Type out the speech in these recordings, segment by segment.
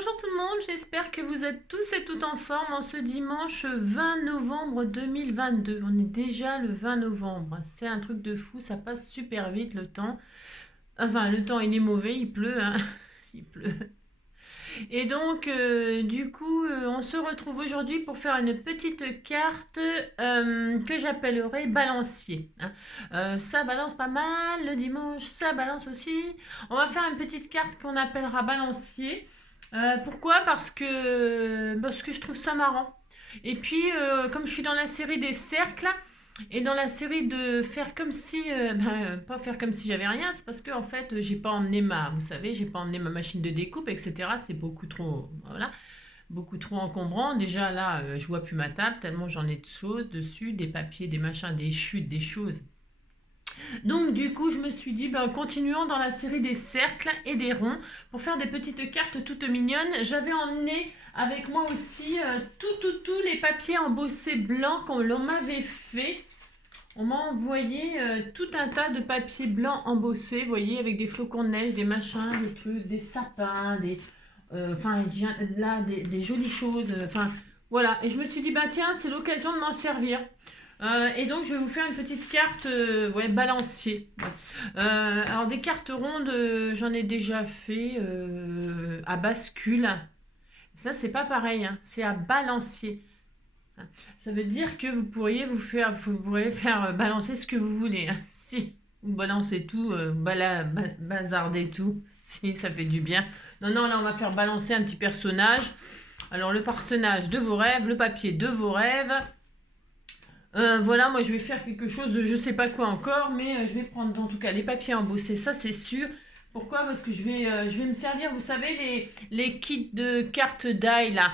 bonjour tout le monde, j'espère que vous êtes tous et toutes en forme en ce dimanche 20 novembre 2022. On est déjà le 20 novembre, c'est un truc de fou, ça passe super vite le temps. Enfin, le temps il est mauvais, il pleut, hein. Il pleut. Et donc, on se retrouve aujourd'hui pour faire une petite carte que j'appellerai balancier, hein. Ça balance pas mal le dimanche, ça balance aussi. On va faire une petite carte qu'on appellera balancier. Pourquoi? Parce que je trouve ça marrant. Et puis, comme je suis dans la série des cercles, et dans la série de faire comme si, pas faire comme si j'avais rien, c'est parce que en fait, j'ai pas emmené vous savez, j'ai pas emmené ma machine de découpe, etc. C'est beaucoup trop, voilà, beaucoup trop encombrant. Déjà là, je vois plus ma table tellement j'en ai de choses dessus, des papiers, des machins, des chutes, des choses. Donc du coup, je me suis dit, ben, continuons dans la série des cercles et des ronds pour faire des petites cartes toutes mignonnes. J'avais emmené avec moi aussi tous les papiers embossés blancs qu'on m'avait fait. On m'a envoyé tout un tas de papiers blancs embossés, vous voyez, avec des flocons de neige, des machins, des trucs, des sapins, enfin, là, des jolies choses. Enfin, voilà. Et je me suis dit, bah tiens, c'est l'occasion de m'en servir. Et donc, je vais vous faire une petite carte ouais, balancier. Ouais. Alors, des cartes rondes, j'en ai déjà fait à bascule. Ça, c'est pas pareil, hein, c'est à balancier. Ça veut dire que vous pourriez faire balancer ce que vous voulez, hein. Si vous balancez tout, bazardez tout, si ça fait du bien. Non, non, là on va faire balancer un petit personnage. Alors le personnage de vos rêves, le papier de vos rêves. Voilà, moi je vais faire quelque chose de je sais pas quoi encore, mais je vais prendre en tout cas les papiers embossés, ça c'est sûr. Pourquoi? Parce que je vais me servir, vous savez, les kits de cartes die là.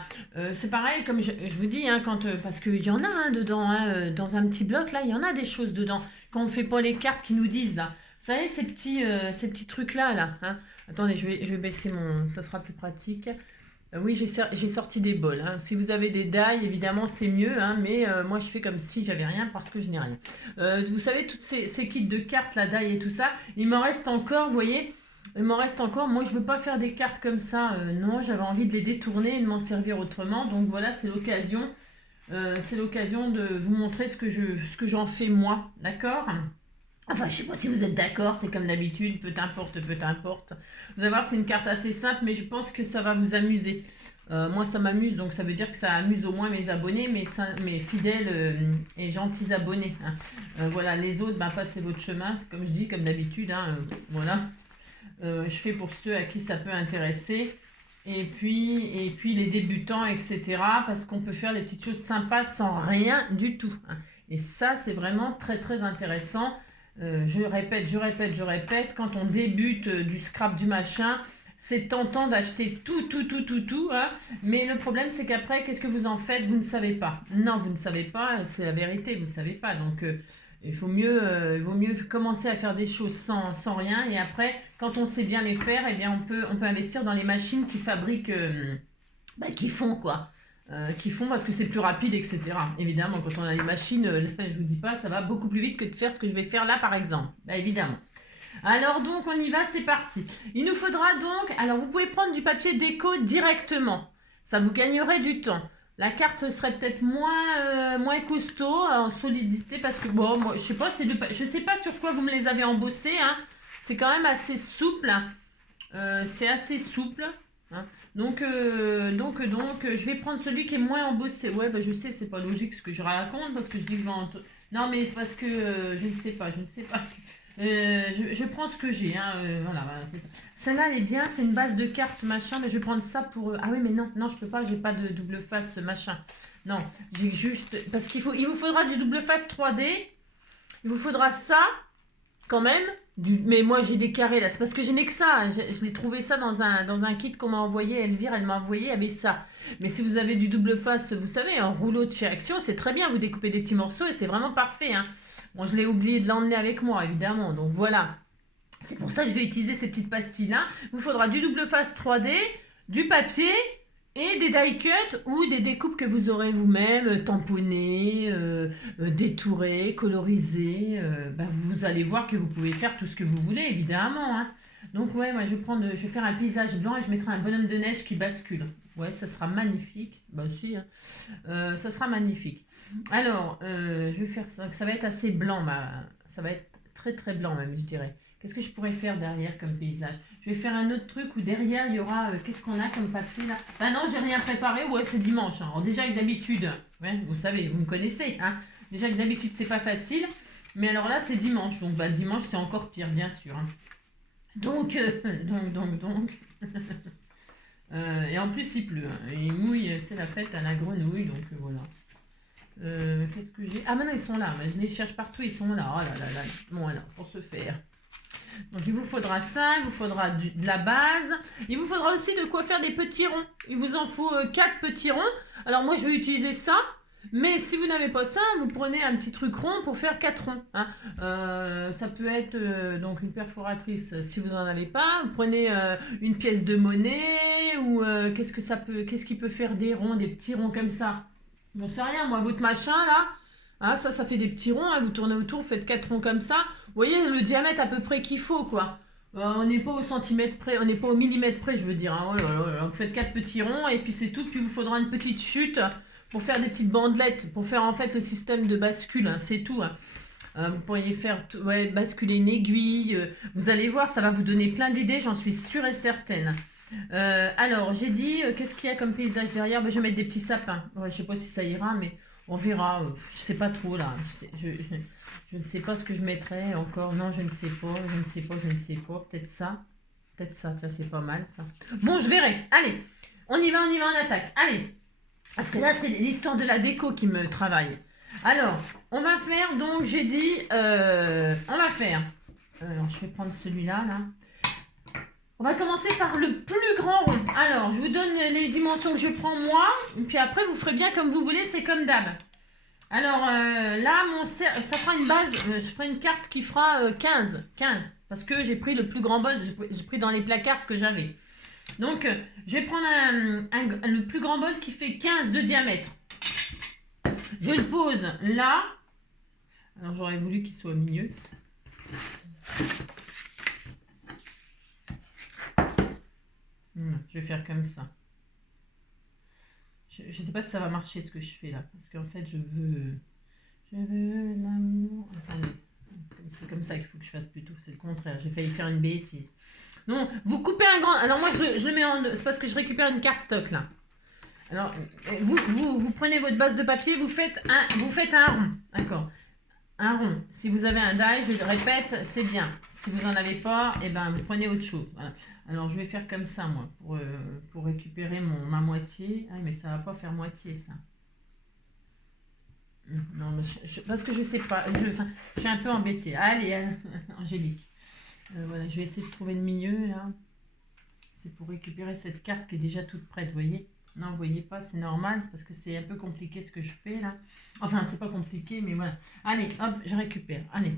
C'est pareil, comme je vous dis, hein, parce qu'il y en a hein, dedans, hein, dans un petit bloc là, il y en a des choses dedans. Quand on fait pas les cartes qui nous disent là. Vous savez, ces petits trucs là, hein. Attendez, je vais baisser ça sera plus pratique. Oui, j'ai sorti des bols, hein. Si vous avez des die, évidemment, c'est mieux, hein, mais moi, je fais comme si j'avais rien parce que je n'ai rien. Vous savez, toutes ces kits de cartes, la die et tout ça, il m'en reste encore, vous voyez, il m'en reste encore. Moi, je veux pas faire des cartes comme ça, non, j'avais envie de les détourner et de m'en servir autrement. Donc voilà, c'est l'occasion de vous montrer ce que j'en fais moi, d'accord? Enfin, je sais pas si vous êtes d'accord, c'est comme d'habitude, peu importe, peu importe. Vous allez voir, c'est une carte assez simple, mais je pense que ça va vous amuser. Moi, ça m'amuse, donc ça veut dire que ça amuse au moins mes abonnés, mes fidèles et gentils abonnés, hein. Voilà, les autres, ben, passez votre chemin, c'est comme je dis, comme d'habitude, hein, voilà. Je fais pour ceux à qui ça peut intéresser. Et puis les débutants, etc. Parce qu'on peut faire des petites choses sympas sans rien du tout, hein. Et ça, c'est vraiment très, très intéressant. Je répète, quand on débute du scrap du machin, c'est tentant d'acheter tout, hein. Mais le problème, c'est qu'après, qu'est-ce que vous en faites? Vous ne savez pas. Non, vous ne savez pas, c'est la vérité, vous ne savez pas. Donc, il vaut mieux commencer à faire des choses sans rien. Et après, quand on sait bien les faire, eh bien, on peut investir dans les machines qui fabriquent, qui font quoi. Qui font parce que c'est plus rapide, etc. Évidemment, quand on a les machines, je vous dis pas, ça va beaucoup plus vite que de faire ce que je vais faire là, par exemple. Bah, évidemment. Alors donc, on y va, c'est parti. Il nous faudra donc, alors vous pouvez prendre du papier déco directement. Ça vous gagnerait du temps. La carte serait peut-être moins costaud en solidité parce que bon, moi, je sais pas sur quoi vous me les avez embossés, hein. C'est quand même assez souple. C'est assez souple, hein. Donc, je vais prendre celui qui est moins embossé. Ouais, bah, je sais, c'est pas logique ce que je raconte parce que je dis que non, mais c'est parce que je ne sais pas. Je prends ce que j'ai, hein, voilà, c'est ça. Celle-là, elle est bien, c'est une base de cartes, machin, mais je vais prendre ça pour... Ah oui, mais non, je peux pas, j'ai pas de double face, machin. Non, j'ai juste... Parce il vous faudra du double face 3D, il vous faudra ça, quand même, mais moi j'ai des carrés là, c'est parce que je n'ai que ça, hein. Je l'ai trouvé ça dans un kit qu'on m'a envoyé, Elvire, elle m'a envoyé avec ça. Mais si vous avez du double face, vous savez, un rouleau de chez Action, c'est très bien, vous découpez des petits morceaux et c'est vraiment parfait, hein. Bon, je l'ai oublié de l'emmener avec moi, évidemment, donc voilà. C'est pour ça que je vais utiliser ces petites pastilles-là. Il vous faudra du double face 3D, du papier et des die cuts ou des découpes que vous aurez vous-même tamponnées, détourées, colorisées. Vous allez voir que vous pouvez faire tout ce que vous voulez, évidemment, hein. Donc ouais, moi je vais faire un paysage blanc et je mettrai un bonhomme de neige qui bascule. Ouais, ça sera magnifique. Bah si, hein. Ça sera magnifique. Alors, je vais faire ça. Ça va être assez blanc, ça va être très très blanc même, je dirais. Qu'est-ce que je pourrais faire derrière comme paysage? Je vais faire un autre truc où derrière il y aura. Qu'est-ce qu'on a comme papier là? Bah non, j'ai rien préparé. Ouais, c'est dimanche, hein. Alors, déjà que d'habitude, ouais, vous savez, vous me connaissez, hein. Déjà que d'habitude c'est pas facile. Mais alors là, c'est dimanche. Donc bah, dimanche, c'est encore pire, bien sûr, hein. Donc, donc. Et en plus, il pleut, hein. Il mouille, c'est la fête à la grenouille, donc voilà. Qu'est-ce que j'ai? Ah, maintenant ils sont là. Mais je les cherche partout, ils sont là. Oh là là là. Bon, alors, pour ce faire. Donc, il vous faudra ça, il vous faudra de la base. Il vous faudra aussi de quoi faire des petits ronds. Il vous en faut 4 petits ronds. Alors, moi, je vais utiliser ça. Mais si vous n'avez pas ça, vous prenez un petit truc rond pour faire 4 ronds, hein. Ça peut être donc une perforatrice si vous n'en avez pas. Vous prenez une pièce de monnaie ou qu'est-ce qui peut faire des ronds, des petits ronds comme ça. J'en sais rien, moi, votre machin là. Ah, ça fait des petits ronds, hein, vous tournez autour, vous faites 4 ronds comme ça. Vous voyez le diamètre à peu près qu'il faut, quoi. On n'est pas au centimètre près, on n'est pas au millimètre près, je veux dire, hein. Oh là là là. Vous faites 4 petits ronds et puis c'est tout. Puis il vous faudra une petite chute pour faire des petites bandelettes, pour faire en fait le système de bascule, hein, c'est tout, hein. Vous pourriez faire ouais, basculer une aiguille. Vous allez voir, ça va vous donner plein d'idées, j'en suis sûre et certaine. Alors, j'ai dit, qu'est-ce qu'il y a comme paysage derrière? Ben, je vais mettre des petits sapins. Ouais, je sais pas si ça ira, mais on verra. Je sais pas trop là. Je ne sais pas ce que je mettrai encore. Non, je ne sais pas. Je ne sais pas. Je ne sais pas. Peut-être ça. Peut-être ça. Tiens, c'est pas mal ça. Bon, je verrai. Allez, on y va, on attaque. Allez. Parce que là, c'est l'histoire de la déco qui me travaille. Alors, on va faire, donc, j'ai dit, on va faire. Alors, je vais prendre celui-là, là. On va commencer par le plus grand rond. Alors, je vous donne les dimensions que je prends moi. Et puis après, vous ferez bien comme vous voulez, c'est comme d'hab. Alors, là, ça fera une base. Je ferai une carte qui fera 15. 15. Parce que j'ai pris le plus grand bol. J'ai pris dans les placards ce que j'avais. Donc, je vais prendre le plus grand bol qui fait 15 de diamètre. Je le pose là. Alors, j'aurais voulu qu'il soit au milieu. Je vais faire comme ça. Je ne sais pas si ça va marcher ce que je fais là. Parce qu'en fait, je veux l'amour. Attendez. C'est comme ça qu'il faut que je fasse plutôt. C'est le contraire. J'ai failli faire une bêtise. Non, vous coupez un grand. Alors moi, je le mets en deux. C'est parce que je récupère une carte stock là. Alors, vous prenez votre base de papier, vous faites un rond. D'accord. Un rond. Si vous avez un die, je le répète, c'est bien. Si vous n'en avez pas, eh ben, vous prenez autre chose. Voilà. Alors, je vais faire comme ça, moi, pour récupérer ma moitié. Ah, mais ça va pas faire moitié, ça. Non, mais parce que je sais pas. Je suis un peu embêtée. Allez, Angélique. Voilà, je vais essayer de trouver le milieu, là. C'est pour récupérer cette carte qui est déjà toute prête, vous voyez? Non, vous voyez pas, c'est normal, parce que c'est un peu compliqué ce que je fais, là. Enfin, c'est pas compliqué, mais voilà. Allez, hop, je récupère. Allez.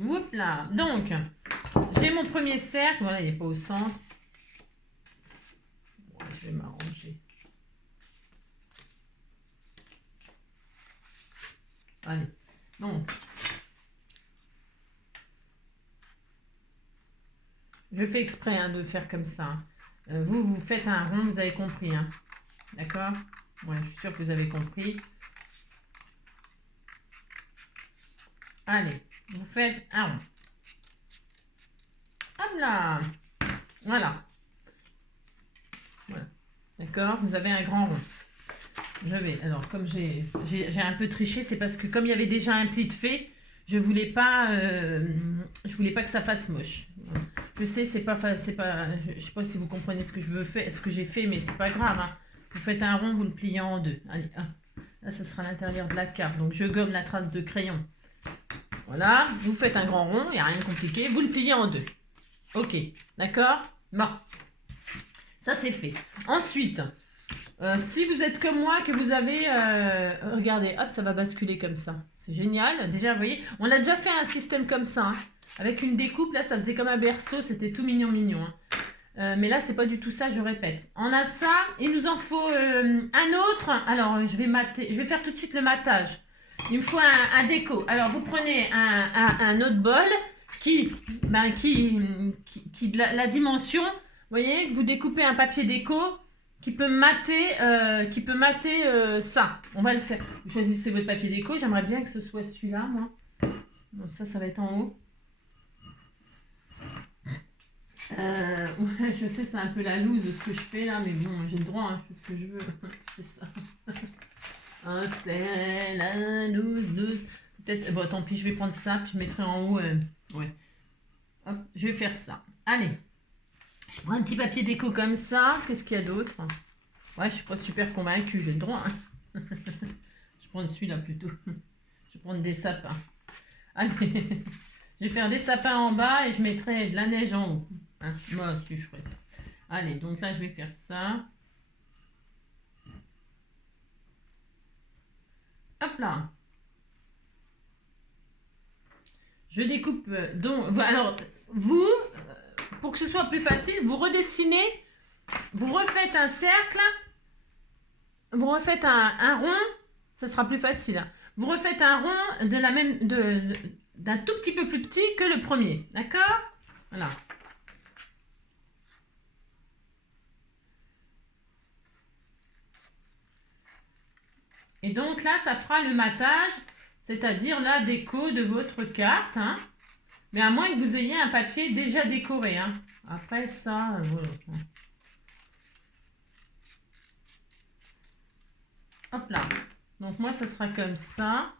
Oups là. Donc, j'ai mon premier cercle. Voilà, il n'est pas au centre. Bon, je vais m'arranger. Allez. Donc, je fais exprès hein, de faire comme ça. Vous faites un rond, vous avez compris. Hein. D'accord? Ouais, je suis sûre que vous avez compris. Allez, vous faites un rond. Hop là! Voilà. Voilà. D'accord? Vous avez un grand rond. Je vais. Alors, comme j'ai un peu triché, c'est parce que comme il y avait déjà un pli de fait, je voulais pas que ça fasse moche. Je sais, je sais pas si vous comprenez ce que je veux faire, ce que j'ai fait, mais c'est pas grave. Hein. Vous faites un rond, vous le pliez en deux. Allez, là, ça sera l'intérieur de la carte. Donc, je gomme la trace de crayon. Voilà, vous faites un grand rond, il n'y a rien de compliqué. Vous le pliez en deux. Ok, d'accord? Bon, ça c'est fait. Ensuite, si vous êtes comme moi, que vous avez... regardez, hop, ça va basculer comme ça. C'est génial. Déjà, vous voyez, on a déjà fait un système comme ça. Hein, avec une découpe, là, ça faisait comme un berceau. C'était tout mignon, mignon. Hein. Mais là, c'est pas du tout ça, je répète. On a ça. Il nous en faut un autre. Alors, je vais faire tout de suite le matage. Il me faut un déco. Alors, vous prenez un autre bol qui de la dimension, vous voyez, vous découpez un papier déco qui peut mater, ça. On va le faire. Vous choisissez votre papier déco. J'aimerais bien que ce soit celui-là, moi. Donc ça va être en haut. Ouais, je sais, c'est un peu la loose de ce que je fais là, mais bon, j'ai le droit, hein, je fais ce que je veux. C'est ça. Oh, c'est la loose. Peut-être, bon, tant pis, je vais prendre ça, puis je mettrai en haut. Ouais. Hop, je vais faire ça. Allez. Je prends un petit papier déco comme ça. Qu'est-ce qu'il y a d'autre? Ouais, je suis pas super convaincue, j'ai le droit. Hein. Je prends celui-là plutôt. Je vais prendre des sapins. Allez. Je vais faire des sapins en bas et je mettrai de la neige en haut. Hein, moi aussi, je ferai ça. Allez, donc là, je vais faire ça. Hop là. Je découpe. Donc, alors, vous, pour que ce soit plus facile, vous redessinez, vous refaites un cercle, vous refaites un rond, ça sera plus facile. Hein. Vous refaites un rond de la même, d'un tout petit peu plus petit que le premier, d'accord? Voilà. Et donc là, ça fera le matage, c'est-à-dire la déco de votre carte. Hein. Mais à moins que vous ayez un papier déjà décoré. Hein. Après ça, voilà. Hop là. Donc moi, ça sera comme ça.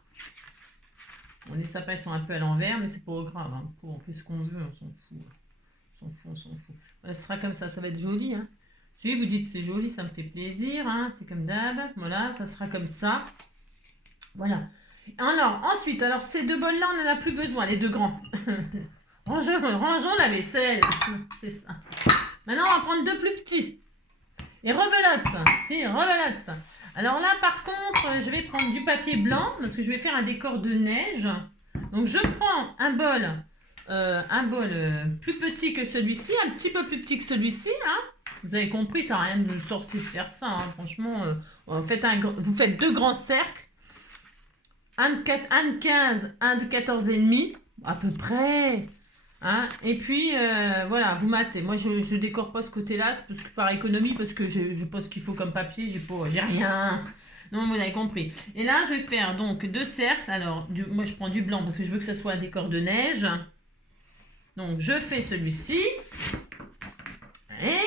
Bon, les sapins sont un peu à l'envers, mais c'est pas grave. Hein. On fait ce qu'on veut, on s'en fout. On s'en fout. Voilà, ce sera comme ça va être joli. Hein. Si vous dites c'est joli, ça me fait plaisir. Hein. C'est comme d'hab. Voilà, ça sera comme ça. Voilà. Alors, ensuite, alors ces deux bols-là, on n'en a plus besoin, les deux grands. rangeons la vaisselle. C'est ça. Maintenant, on va prendre deux plus petits. Et rebelote. Si, rebelote. Alors là, par contre, je vais prendre du papier blanc parce que je vais faire un décor de neige. Donc, je prends un bol plus petit que celui-ci, un petit peu plus petit que celui-ci. Hein. Vous avez compris, ça n'a rien de sorcier de faire ça. Hein. Franchement, vous faites deux grands cercles. Un de 15, un de 14,5, à peu près. Hein. Et puis, voilà, vous matez. Moi, je ne décore pas ce côté-là, parce que par économie, parce que je pose ce qu'il faut comme papier, j'ai rien. Non, vous avez compris. Et là, je vais faire donc deux cercles. Alors, moi, je prends du blanc parce que je veux que ce soit un décor de neige. Donc, je fais celui-ci. Et...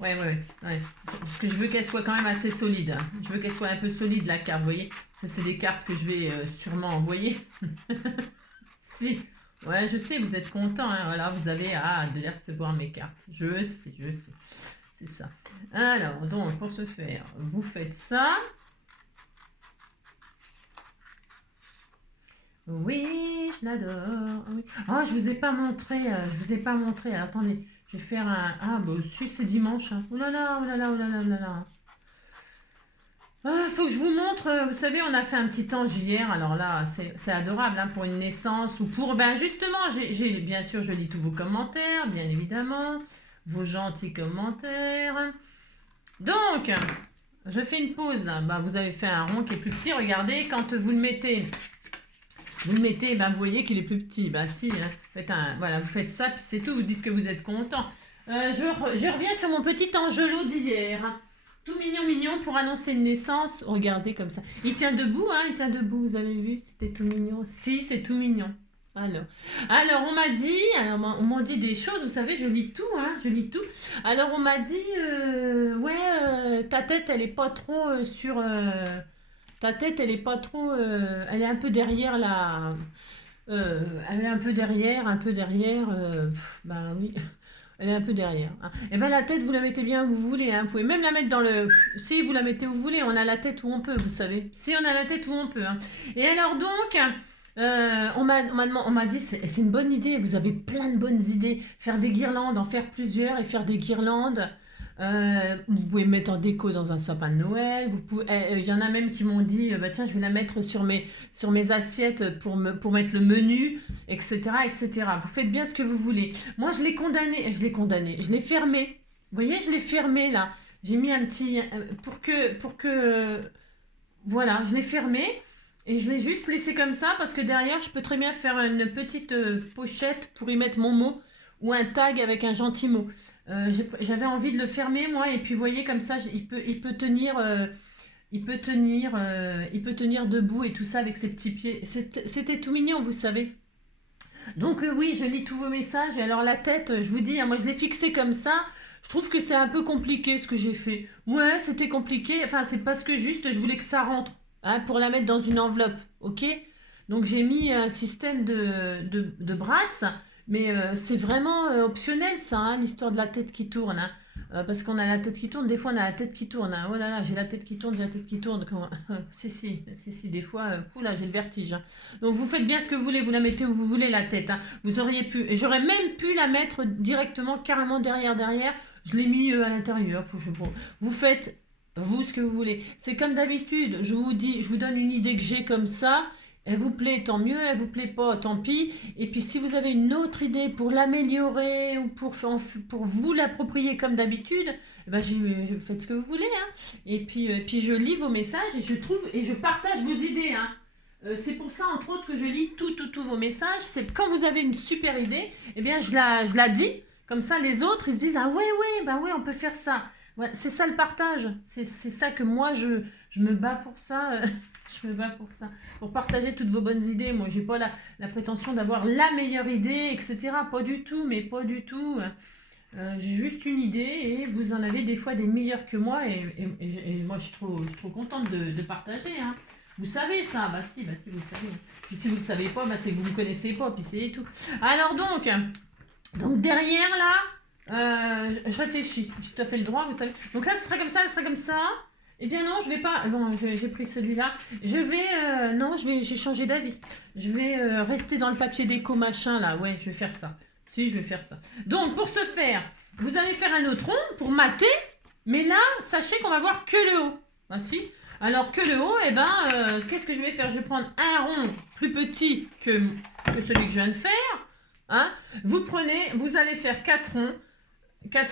Ouais. Parce que je veux qu'elle soit quand même assez solide. Hein. Je veux qu'elle soit un peu solide, la carte, vous voyez. Ça, c'est des cartes que je vais sûrement envoyer. Si. Ouais, je sais, vous êtes content. Hein. Voilà, vous avez hâte de les recevoir, mes cartes. Je sais. C'est ça. Alors, donc, pour ce faire, vous faites ça. Oui, je l'adore. Oui. Oh, je vous ai pas montré. Alors, attendez. Je vais faire un... Ah, bah aussi, c'est dimanche. Hein. Oh là là. Faut que je vous montre. Vous savez, on a fait un petit ange hier. Alors là, c'est adorable hein, pour une naissance ou pour... Ben justement, bien sûr, je lis tous vos commentaires, bien évidemment. Vos gentils commentaires. Donc, je fais une pause là. Ben, vous avez fait un rond qui est plus petit. Regardez, quand vous le mettez... ben, vous voyez qu'il est plus petit. Ben si, hein. Voilà, vous faites ça, puis c'est tout. Vous dites que vous êtes content. Je reviens sur mon petit Angelo d'hier. Hein. Tout mignon pour annoncer une naissance. Regardez comme ça. Il tient debout, vous avez vu? C'était tout mignon. Si, c'est tout mignon. Alors on m'a dit des choses, vous savez, je lis tout, hein, je lis tout. Alors on m'a dit, ta tête, elle est pas trop sur... Ta tête, elle est pas trop... elle est un peu derrière la... elle est un peu derrière, bah oui, elle est un peu derrière. Hein. Et ben la tête, vous la mettez bien où vous voulez. Hein. Vous pouvez même la mettre dans le... Si, vous la mettez où vous voulez. On a la tête où on peut, vous savez. Si, on a la tête où on peut. Hein. Et alors donc, on m'a dit, c'est une bonne idée. Vous avez plein de bonnes idées. Faire des guirlandes, en faire plusieurs et faire des guirlandes. Vous pouvez mettre en déco dans un sapin de Noël. Il y en a même qui m'ont dit, bah, tiens, je vais la mettre sur mes assiettes pour mettre le menu, etc., etc. Vous faites bien ce que vous voulez. Moi, je l'ai condamné, je l'ai fermé. Vous voyez, je l'ai fermé là. J'ai mis un petit pour que Voilà, je l'ai fermé et je l'ai juste laissé comme ça parce que derrière, je peux très bien faire une petite pochette pour y mettre mon mot ou un tag avec un gentil mot. J'avais envie de le fermer moi et puis vous voyez comme ça, il peut tenir, il peut tenir debout et tout ça avec ses petits pieds. C'était tout mignon, vous savez. Donc oui, je lis tous vos messages. Et alors la tête, je vous dis, hein, moi je l'ai fixée comme ça. Je trouve que c'est un peu compliqué ce que j'ai fait. Ouais, c'était compliqué. Enfin, c'est parce que juste, je voulais que ça rentre, hein, pour la mettre dans une enveloppe, ok? Donc j'ai mis un système de Bratz, mais c'est vraiment optionnel ça, hein, l'histoire de la tête qui tourne, hein. Parce qu'on a la tête qui tourne, des fois on a la tête qui tourne, hein. Oh là là, j'ai la tête qui tourne, j'ai la tête qui tourne. Si, des fois, oula, j'ai le vertige, hein. Donc vous faites bien ce que vous voulez, vous la mettez où vous voulez la tête, hein. Vous auriez pu, et j'aurais même pu la mettre directement, carrément derrière. Je l'ai mis à l'intérieur. Vous faites, vous, ce que vous voulez. C'est comme d'habitude, je vous dis, je vous donne une idée que j'ai comme ça. Elle vous plaît, tant mieux. Elle vous plaît pas, tant pis. Et puis si vous avez une autre idée pour l'améliorer ou pour vous l'approprier comme d'habitude, eh ben, faites ce que vous voulez, hein. Puis je lis vos messages et je trouve et je partage vos idées, hein. C'est pour ça, entre autres, que je lis tous vos messages. C'est quand vous avez une super idée, eh bien, je la dis. Comme ça, les autres, ils se disent, ah ouais, bah ouais, on peut faire ça. Voilà, c'est ça le partage. C'est ça que moi, je me bats pour ça. Je me bats pour ça. Pour partager toutes vos bonnes idées. Moi, j'ai pas la prétention d'avoir la meilleure idée, etc. Pas du tout, mais pas du tout. J'ai juste une idée et vous en avez des fois des meilleures que moi. Et moi, je suis trop contente de partager, hein. Vous savez ça, bah si, vous savez. Puis si vous ne le savez pas, bah c'est que vous ne me connaissez pas, puis c'est tout. Alors donc derrière là, je réfléchis. J'ai tout à fait le droit, vous savez. Donc là, ce sera comme ça, ce sera comme ça. Eh bien non, je vais pas. Bon, j'ai pris celui-là. Non, j'ai changé d'avis. Je vais rester dans le papier déco machin là. Ouais, je vais faire ça. Si, je vais faire ça. Donc pour ce faire, vous allez faire un autre rond pour mater. Mais là, sachez qu'on va voir que le haut. Ah si. Alors que le haut, eh ben, qu'est-ce que je vais faire? Je vais prendre un rond plus petit que celui que je viens de faire. Hein? Vous allez faire 4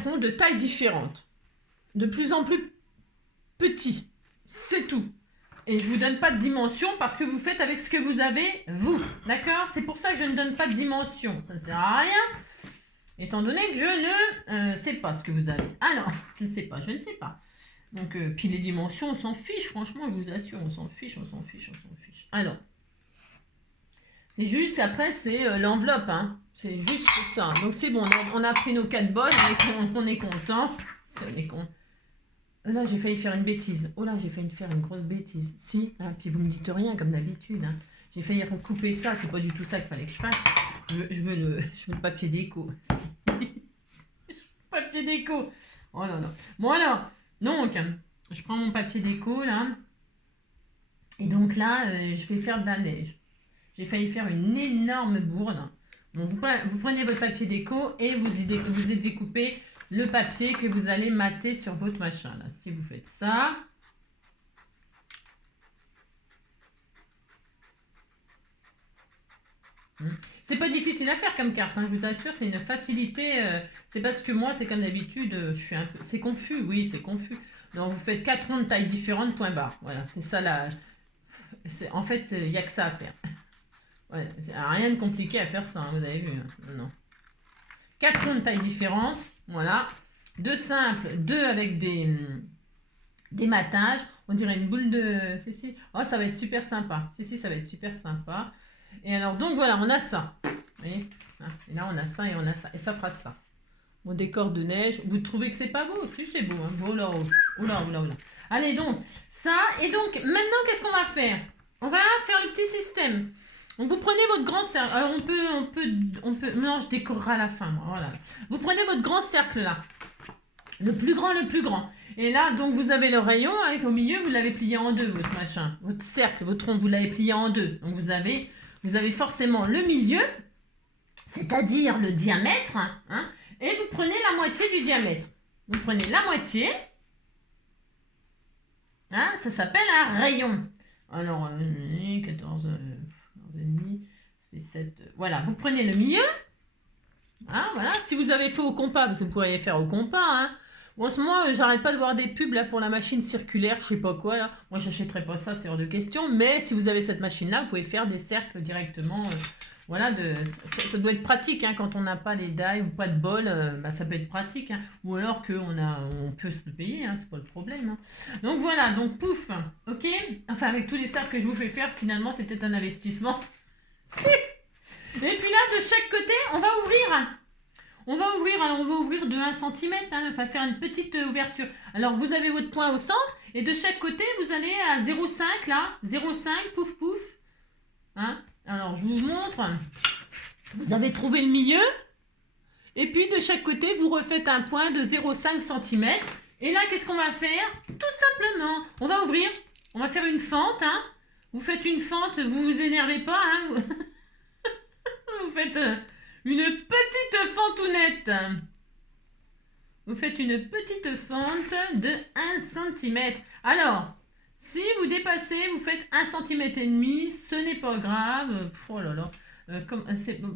ronds de taille différente. De plus en plus petits. C'est tout. Et je ne vous donne pas de dimension parce que vous faites avec ce que vous avez, vous. D'accord? C'est pour ça que je ne donne pas de dimension. Ça ne sert à rien. Étant donné que je ne sais pas ce que vous avez. Alors, je ne sais pas. Donc, puis les dimensions, on s'en fiche, franchement, je vous assure, on s'en fiche. Alors, c'est juste, après, c'est l'enveloppe, hein. C'est juste ça. Donc, c'est bon, on a pris nos 4 bols, on est content. On est con. Là, j'ai failli faire une bêtise. Oh là, j'ai failli faire une grosse bêtise. Si, hein, puis vous me dites rien, comme d'habitude, hein. J'ai failli recouper ça, c'est pas du tout ça qu'il fallait que je fasse. Je veux le papier déco. Papier déco. Oh là là. Bon alors, donc, je prends mon papier déco là. Et donc là, je vais faire de la neige. J'ai failli faire une énorme bourde. Bon, vous prenez votre papier déco et vous découpez le papier que vous allez mater sur votre machin. Là. Si vous faites ça. C'est pas difficile à faire comme carte, hein, je vous assure, c'est une facilité. C'est parce que moi, c'est comme d'habitude, c'est confus, oui, c'est confus. Donc vous faites 4 ronds de taille différente, point barre. Voilà, c'est ça la. En fait, il n'y a que ça à faire. Ouais, rien de compliqué à faire ça, hein, vous avez vu. Hein. Non. 4 ronds de taille différente, voilà. 2 simples, 2 avec des matages. On dirait une boule de. Oh, ça va être super sympa. Ça va être super sympa. Et alors, donc voilà, on a ça. Vous voyez? Et là, on a ça et on a ça. Et ça fera ça. Mon décor de neige. Vous trouvez que c'est pas beau? Si, c'est beau. Hein. Oh là, oh là. Allez, donc, ça. Et donc, maintenant, qu'est-ce qu'on va faire? On va faire le petit système. Donc, vous prenez votre grand cercle. Alors, on peut... Non, je décorerai à la fin, moi. Voilà. Vous prenez votre grand cercle, là. Le plus grand. Et là, donc, vous avez le rayon. Avec au milieu, vous l'avez plié en deux, votre machin. Votre cercle, votre rond, vous l'avez plié en deux. Donc, vous avez forcément le milieu, c'est-à-dire le diamètre, hein, et vous prenez la moitié du diamètre. Vous prenez la moitié, hein, ça s'appelle un rayon. Alors, 14 et demi, ça fait 7. Voilà, vous prenez le milieu. Hein, voilà. Si vous avez fait au compas, parce que vous pourriez faire au compas, hein, Bon, en ce moment, j'arrête pas de voir des pubs là pour la machine circulaire, je sais pas quoi là. Moi, j'achèterai pas ça, c'est hors de question. Mais si vous avez cette machine-là, vous pouvez faire des cercles directement. Voilà, ça doit être pratique hein, quand on n'a pas les dailles ou pas de bol, bah, ça peut être pratique. Hein. Ou alors on peut se le payer, hein, c'est pas le problème. Hein. Donc voilà, donc pouf, ok. Enfin, avec tous les cercles que je vous fais faire, finalement, c'est peut-être un investissement. Si. Et puis là, de chaque côté, on va ouvrir. Alors on va ouvrir de 1 cm, hein, on va faire une petite ouverture. Alors vous avez votre point au centre, et de chaque côté, vous allez à 0,5 là, 0,5, pouf pouf. Hein. Alors je vous montre, vous avez trouvé le milieu, et puis de chaque côté, vous refaites un point de 0,5 cm. Et là, qu'est-ce qu'on va faire? Tout simplement, on va ouvrir, on va faire une fente. Hein. Vous faites une fente, vous vous énervez pas, hein. Vous faites une petite fentounette. Vous faites une petite fente de 1 cm. Alors, si vous dépassez, vous faites 1,5 cm, ce n'est pas grave. Oh là là,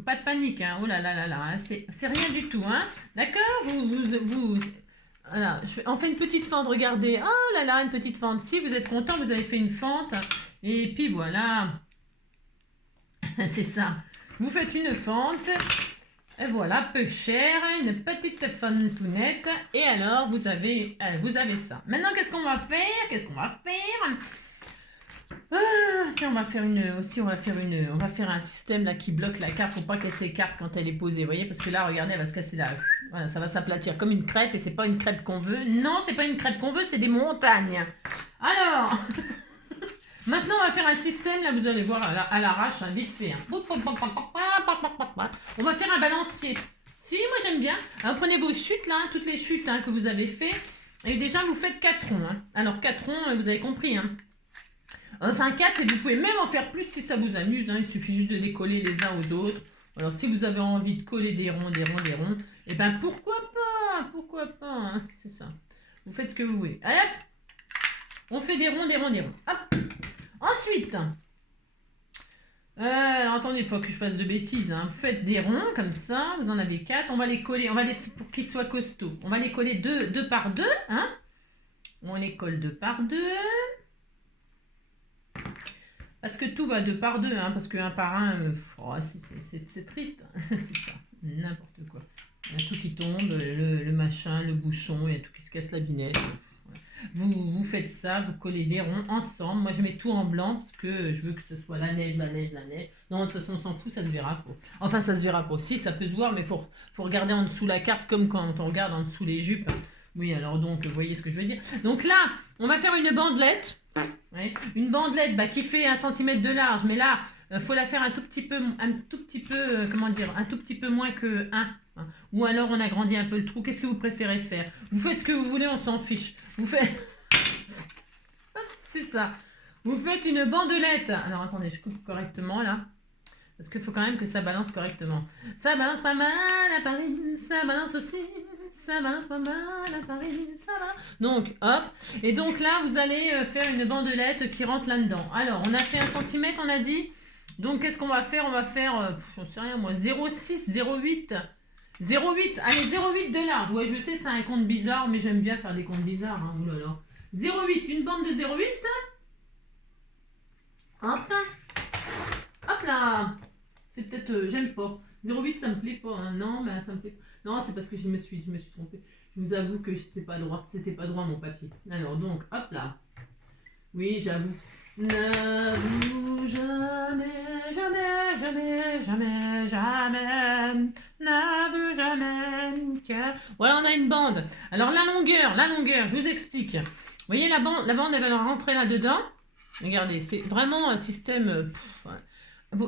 pas de panique, hein. Oh là là là là, hein. C'est rien du tout, hein. D'accord. Voilà, on fait une petite fente, regardez. Oh là là, une petite fente. Si vous êtes content, vous avez fait une fente. Et puis voilà. C'est ça. Vous faites une fente. Et voilà, peu cher, une petite fentounette. Et alors, vous avez ça. Maintenant, qu'est-ce qu'on va faire? Tiens, on va faire un système là qui bloque la carte pour pas qu'elle s'écarte quand elle est posée. Vous voyez, parce que là, regardez, elle va se casser là. Voilà, ça va s'aplatir comme une crêpe et c'est pas une crêpe qu'on veut. Non, c'est pas une crêpe qu'on veut, c'est des montagnes. Alors, maintenant, on va faire un système, là, vous allez voir à l'arrache, hein, vite fait. Hein. On va faire un balancier. Si, moi j'aime bien. Alors, prenez vos chutes, là, toutes les chutes hein, que vous avez fait. Et déjà, vous faites 4 ronds. Hein. Alors, 4 ronds, vous avez compris. Hein. Enfin, 4, et vous pouvez même en faire plus si ça vous amuse. Hein. Il suffit juste de les coller les uns aux autres. Alors, si vous avez envie de coller des ronds, et ben pourquoi pas, hein. C'est ça. Vous faites ce que vous voulez. Allez, hop. On fait des ronds. Hop. Ensuite, alors attendez, il faut que je fasse de bêtises. Hein. Vous faites des ronds comme ça, vous en avez 4. On va les coller, pour qu'ils soient costauds. On va les coller deux par deux. Hein. On les colle 2 par 2. Parce que tout va 2 par 2. Hein, parce que 1 par 1, c'est triste. C'est ça, n'importe quoi. Il y a tout qui tombe, le machin, le bouchon, il y a tout qui se casse la binette. Vous faites ça, vous collez des ronds ensemble. Moi, je mets tout en blanc parce que je veux que ce soit la neige. Non, de toute façon, on s'en fout, ça se verra pas. Enfin, ça se verra pas. Si, ça peut se voir, mais faut regarder en dessous la carte comme quand on regarde en dessous les jupes. Oui, alors donc, vous voyez ce que je veux dire. Donc là, on va faire une bandelette. Ouais, une bandelette qui fait 1 cm de large. Mais là, faut la faire un tout petit peu, comment dire, un tout petit peu moins que 1. Ou alors on agrandit un peu le trou. Qu'est-ce que vous préférez faire? Vous faites ce que vous voulez, on s'en fiche. Vous faites... C'est ça. Vous faites une bandelette. Alors attendez, je coupe correctement là. Parce qu'il faut quand même que ça balance correctement. Ça balance pas mal à Paris. Ça balance aussi. Ça balance pas mal à Paris. Ça va. Donc hop. Et donc là, vous allez faire une bandelette qui rentre là-dedans. Alors, on a fait 1 cm, on a dit. Donc qu'est-ce qu'on va faire? On va faire, j'en sais rien moi, 0,6, 0,8. 0,8, allez 0,8 de large. Ouais, je sais, c'est un compte bizarre, mais j'aime bien faire des comptes bizarres. Hein. Oulala. 0,8, une bande de 0,8. Hop. Hop là. C'est peut-être, j'aime pas. 0,8, ça me plaît pas. Hein. Non, ça me plaît pas. Non, c'est parce que je me suis trompée. Je vous avoue que c'était pas droit mon papier. Alors donc, hop là. Oui, j'avoue. N'avoue jamais, n'avoue jamais que... Voilà, on a une bande. Alors la longueur, je vous explique. Vous voyez la bande elle va rentrer là-dedans. Regardez, c'est vraiment un système...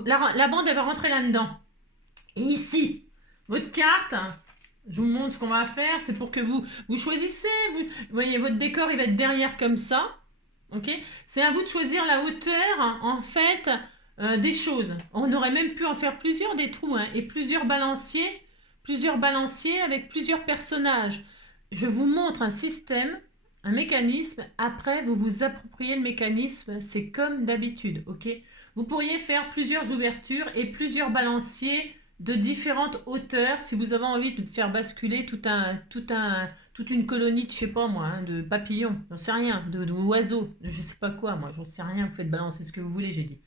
La bande, elle va rentrer là-dedans. Et ici, votre carte... Je vous montre ce qu'on va faire. C'est pour que vous choisissez. Vous voyez, votre décor, il va être derrière comme ça. Ok, c'est à vous de choisir la hauteur, en fait, des choses. On aurait même pu en faire plusieurs des trous, hein, et plusieurs balanciers avec plusieurs personnages. Je vous montre un système, un mécanisme. Après, vous vous appropriez le mécanisme. C'est comme d'habitude, ok. Vous pourriez faire plusieurs ouvertures et plusieurs balanciers de différentes hauteurs si vous avez envie de faire basculer toute une colonie de, je sais pas moi, hein, de papillons, j'en sais rien, d'oiseaux, je sais pas quoi, moi, j'en sais rien, vous faites balancer ce que vous voulez, j'ai dit.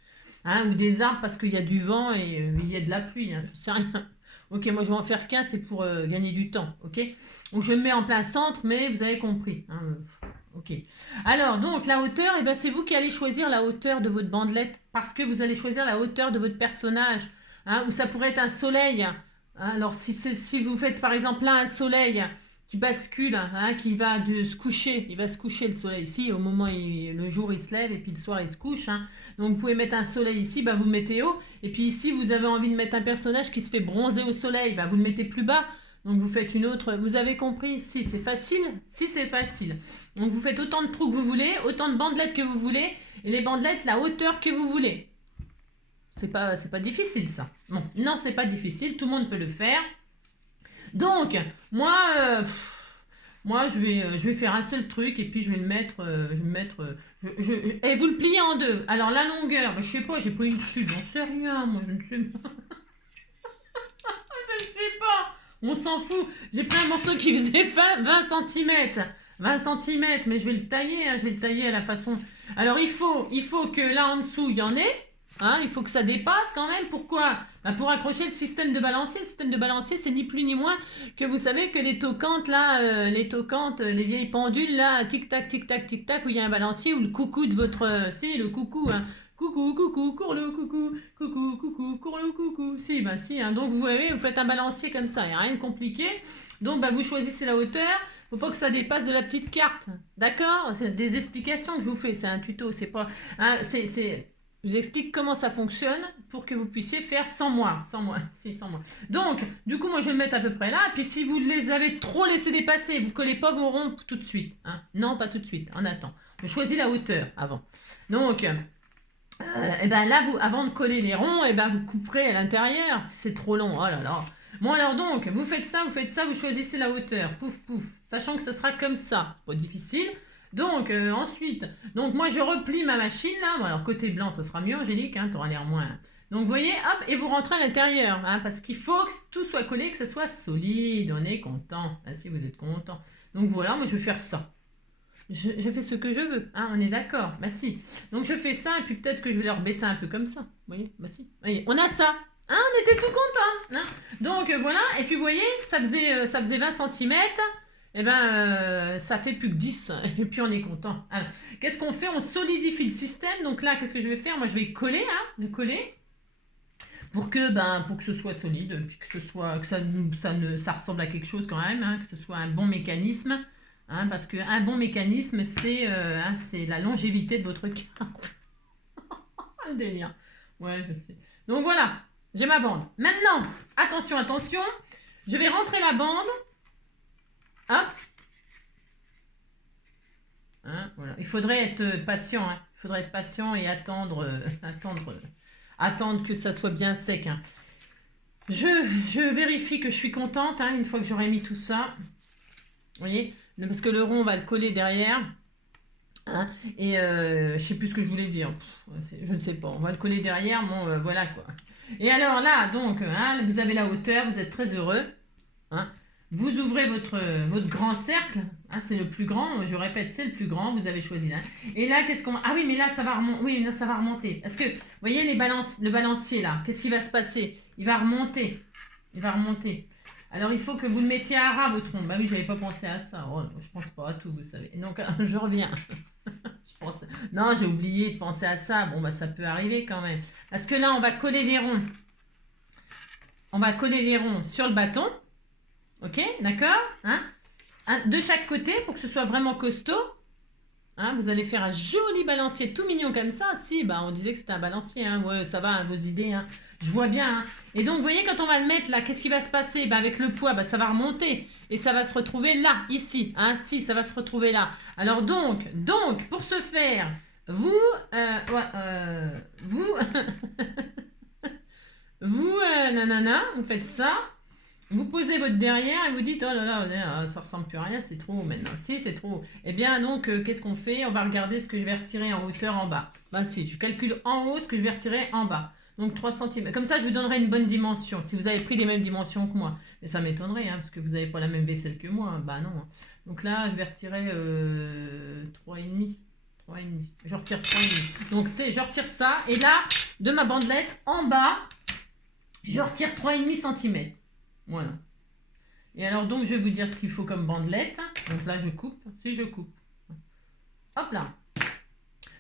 Hein, ou des arbres parce qu'il y a du vent et il y a de la pluie, hein, j'en sais rien. Ok, moi je vais en faire qu'un, c'est pour gagner du temps, ok. Donc je me mets en plein centre, mais vous avez compris. Hein, ok. Alors, donc, la hauteur, eh ben, c'est vous qui allez choisir la hauteur de votre bandelette parce que vous allez choisir la hauteur de votre personnage. Hein, ou ça pourrait être un soleil. Hein, alors, si vous faites par exemple là un soleil qui bascule, hein, qui va se coucher, il va se coucher le soleil ici, au moment où le jour il se lève et puis le soir il se couche. Hein. Donc, vous pouvez mettre un soleil ici, bah, vous le mettez haut. Et puis ici, vous avez envie de mettre un personnage qui se fait bronzer au soleil, bah, vous le mettez plus bas. Donc vous faites une autre, vous avez compris? Si c'est facile, si c'est facile. Donc vous faites autant de trous que vous voulez, autant de bandelettes que vous voulez, et les bandelettes la hauteur que vous voulez. C'est pas difficile ça. Bon, non, c'est pas difficile, tout le monde peut le faire. Donc, moi je vais faire un seul truc et puis je vais le mettre, et vous le pliez en deux. Alors la longueur, je sais pas, j'ai pas une chute, j'en sais rien, moi je ne sais pas. Je ne sais pas. On s'en fout. J'ai pris un morceau qui faisait 20 cm. 20 cm, mais je vais le tailler. Hein, je vais le tailler à la façon... Alors, il faut que là en dessous, il y en ait. Hein, il faut que ça dépasse quand même. Pourquoi? Bah, pour accrocher le système de balancier. Le système de balancier, c'est ni plus ni moins que vous savez que les toquantes, là, les vieilles pendules, là, tic-tac, tic-tac, tic-tac, où il y a un balancier, ou le coucou de votre... si, le coucou, hein. Coucou, coucou, cours le coucou, coucou, coucou, cours le coucou. Si, bah si. Hein. Donc vous voyez, vous faites un balancier comme ça, il n'y a rien de compliqué. Donc bah, vous choisissez la hauteur. Faut pas que ça dépasse de la petite carte. D'accord? C'est des explications que je vous fais. C'est un tuto. C'est pas. Hein, je vous explique comment ça fonctionne pour que vous puissiez faire sans moi. Sans moi. Si, sans moi. Donc, du coup, moi je vais le mettre à peu près là. Puis si vous les avez trop laissé dépasser, vous collez pas vos ronds tout de suite. Hein. Non, pas tout de suite. On attend. Je choisis la hauteur avant. Donc. Et ben là, avant de coller les ronds, et ben vous couperez à l'intérieur si c'est trop long. Oh là là. Bon alors donc, vous faites ça, vous choisissez la hauteur. Pouf pouf. Sachant que ça sera comme ça. Pas difficile. Donc ensuite, donc moi je replie ma machine là. Bon, alors côté blanc, ça sera mieux, Angélique. Hein, t'auras l'air moins. Donc vous voyez, hop, et vous rentrez à l'intérieur. Hein, parce qu'il faut que tout soit collé, que ce soit solide. On est content. Ah, si vous êtes content. Donc voilà, moi je vais faire ça. Je fais ce que je veux, hein, on est d'accord, bah si. Donc je fais ça, et puis peut-être que je vais leur baisser un peu comme ça, vous voyez, bah si. Voyez, on a ça, hein, on était tout contents. Hein. Donc voilà, et puis vous voyez, ça faisait 20 cm, et ben ça fait plus que 10, et puis on est content. Alors, qu'est-ce qu'on fait? On solidifie le système, donc là, qu'est-ce que je vais faire? Moi je vais coller, hein, le coller. Pour que ce soit solide, puis que ça ressemble à quelque chose quand même, hein, que ce soit un bon mécanisme. Hein, parce qu'un bon mécanisme, c'est la longévité de votre carte. Un délire. Ouais, je sais. Donc voilà, j'ai ma bande. Maintenant, attention, attention. Je vais rentrer la bande. Hop. Hein, voilà. Il faudrait être patient. Hein. Il faudrait être patient et attendre que ça soit bien sec. Hein. Je vérifie que je suis contente une fois que j'aurai mis tout ça. Vous voyez? Parce que le rond, on va le coller derrière. Hein, et je sais plus ce que je voulais dire. Je ne sais pas. On va le coller derrière. Bon, voilà quoi. Et alors là, donc, hein, vous avez la hauteur. Vous êtes très heureux. Hein. Vous ouvrez votre grand cercle. Hein, c'est le plus grand. Je répète, c'est le plus grand. Vous avez choisi là. Et là, qu'est-ce qu'on... Ah oui, mais là, ça va remonter. Oui, là, ça va remonter. Parce que, vous voyez, le balancier là. Qu'est-ce qui va se passer? Il va remonter. Il va remonter. Alors, il faut que vous le mettiez à ras, votre rond. Bah oui, je n'avais pas pensé à ça. Oh, je pense pas à tout, vous savez. Donc, je reviens. Non, j'ai oublié de penser à ça. Bon, bah ça peut arriver quand même. Parce que là, on va coller les ronds. On va coller les ronds sur le bâton. Ok, d'accord, hein? De chaque côté pour que ce soit vraiment costaud. Hein, vous allez faire un joli balancier tout mignon comme ça. Si, bah on disait que c'était un balancier. Hein. Ouais, ça va, hein, vos idées. Hein. Je vois bien. Hein. Et donc, vous voyez, quand on va le mettre là, qu'est-ce qui va se passer? Bah, avec le poids, bah, ça va remonter. Et ça va se retrouver là, ici. Hein. Si, ça va se retrouver là. Alors donc pour ce faire, vous, nanana, vous faites ça. Vous posez votre derrière et vous dites, oh là là, ça ressemble plus à rien, c'est trop maintenant. Si, c'est trop. Eh bien, donc, qu'est-ce qu'on fait? On va regarder ce que je vais retirer en hauteur en bas. Bah si, je calcule en haut ce que je vais retirer en bas. Donc 3 cm. Comme ça, je vous donnerai une bonne dimension. Si vous avez pris les mêmes dimensions que moi. Mais ça m'étonnerait, hein, parce que vous n'avez pas la même vaisselle que moi. Bah non. Donc là, je vais retirer 3,5. 3,5. Je retire 3,5. Donc je retire ça. Et là, de ma bandelette, en bas, je retire 3,5 cm. Voilà. Et alors, donc, je vais vous dire ce qu'il faut comme bandelette. Donc là, je coupe. Si je coupe. Hop là.